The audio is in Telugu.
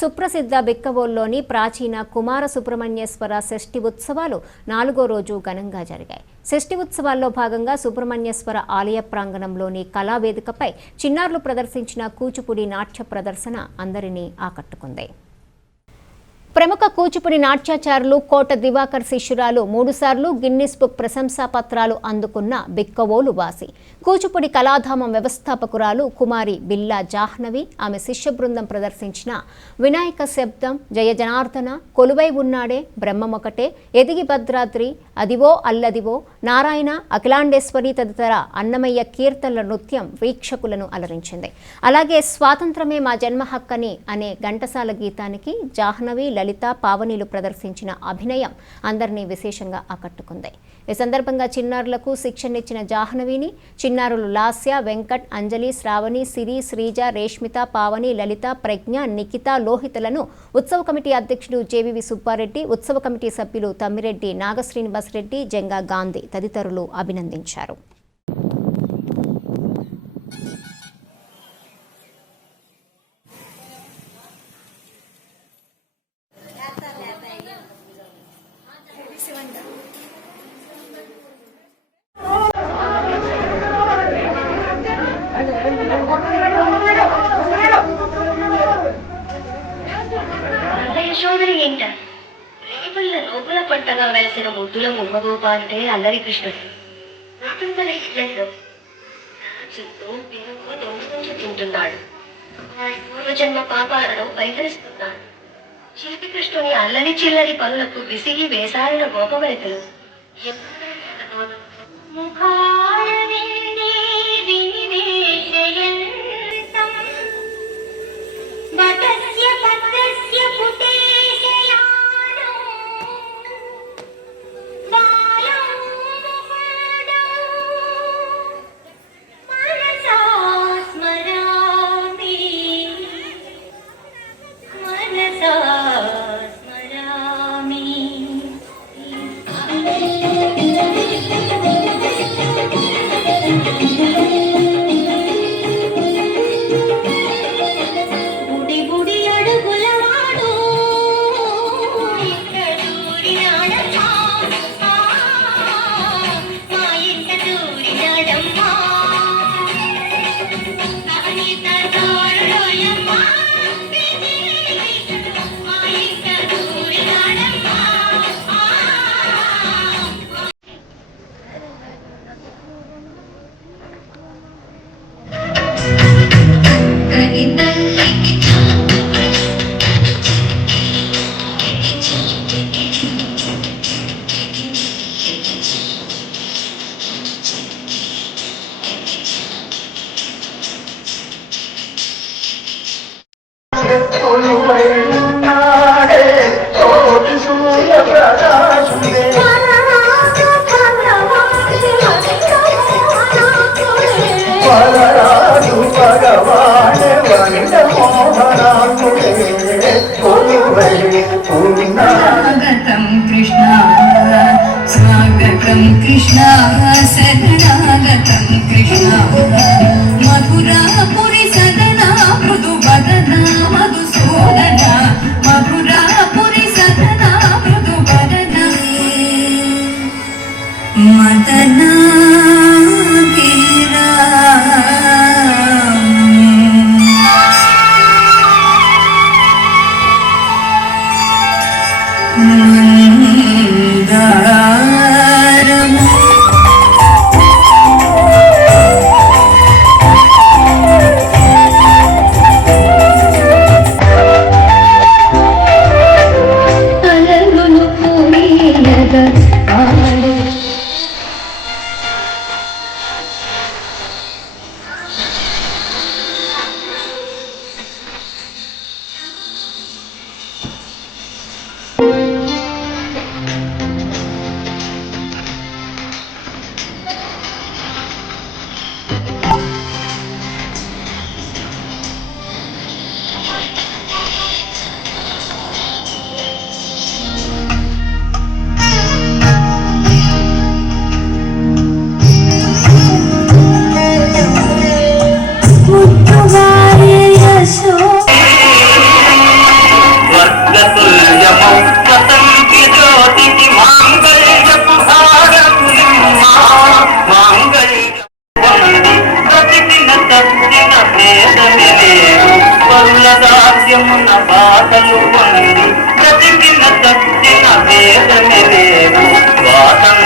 సుప్రసిద్ధ బిక్కవోల్లోని ప్రాచీన కుమార సుబ్రహ్మణ్యేశ్వర షష్ఠి ఉత్సవాలు 4వ రోజు ఘనంగా జరిగాయి. షష్ఠి ఉత్సవాల్లో భాగంగా సుబ్రహ్మణ్యేశ్వర ఆలయ ప్రాంగణంలోని కళావేదికపై చిన్నారులు ప్రదర్శించిన కూచిపూడి నాట్య ప్రదర్శన అందరినీ ఆకట్టుకుంది. ప్రముఖ కూచిపూడి నాట్యాచారులు కోట దివాకర్ శిష్యురాలు 3 సార్లు గిన్నిస్ బుక్ ప్రశంసా పత్రాలు అందుకున్న బిక్కవోలు వాసి కూచిపూడి కళాధామం వ్యవస్థాపకురాలు కుమారి బిల్లా జాహ్నవి ఆమె శిష్య బృందం ప్రదర్శించిన వినాయక శబ్దం, జయ జనార్దన, కొలువై ఉన్నాడే, బ్రహ్మమొకటే, ఎదిగి భద్రాద్రి, అదివో అల్లదివో, నారాయణ, అఖిలాండేశ్వరి తదితర అన్నమయ్య కీర్తనల నృత్యం వీక్షకులను అలరించింది. అలాగే స్వాతంత్రమే మా జన్మ హక్కని అనే ఘంటసాల గీతానికి జాహ్నవి, లలిత, పావనీలు ప్రదర్శించిన అభినయం అందరినీ విశేషంగా ఆకట్టుకుంది. ఈ సందర్భంగా చిన్నారులకు శిక్షణిచ్చిన జాహ్నవిని చిన్నారులు లాస్య, వెంకట్, అంజలి, శ్రావణి, సిరి, శ్రీజ, రేష్మిత, పావని, లలిత, ప్రజ్ఞ, నిఖిత, లోహితలను ఉత్సవ కమిటీ అధ్యక్షుడు జేవివి సుబ్బారెడ్డి, ఉత్సవ కమిటీ సభ్యులు తమ్మిరెడ్డి నాగశ్రీనివాసరెడ్డి, జంగా గాంధీ తదితరులు అభినందించారు. లోపల పంటగా వెలసిన ముద్దుల ముమ్మగోప అంటే అల్లరి కృష్ణుడు తింటున్నాడు. పూర్వజన్మ పాపాలను పరిహరిస్తున్నాడు. చిలిపి కృష్ణుని అల్లరి చిల్లరి పనులకు విసిగి వేసారిన గోపవనితలు कृष्ण शरणागतं कृष्ण मधुरापुरी सदना मृदु बदना मधुसूदना मधुरापुरी सदना मृदु बदना मदना गिरा బాల్యమున బాటలు పొంది బ్రతికిన తప్పిన వేదమే లేవు వాసన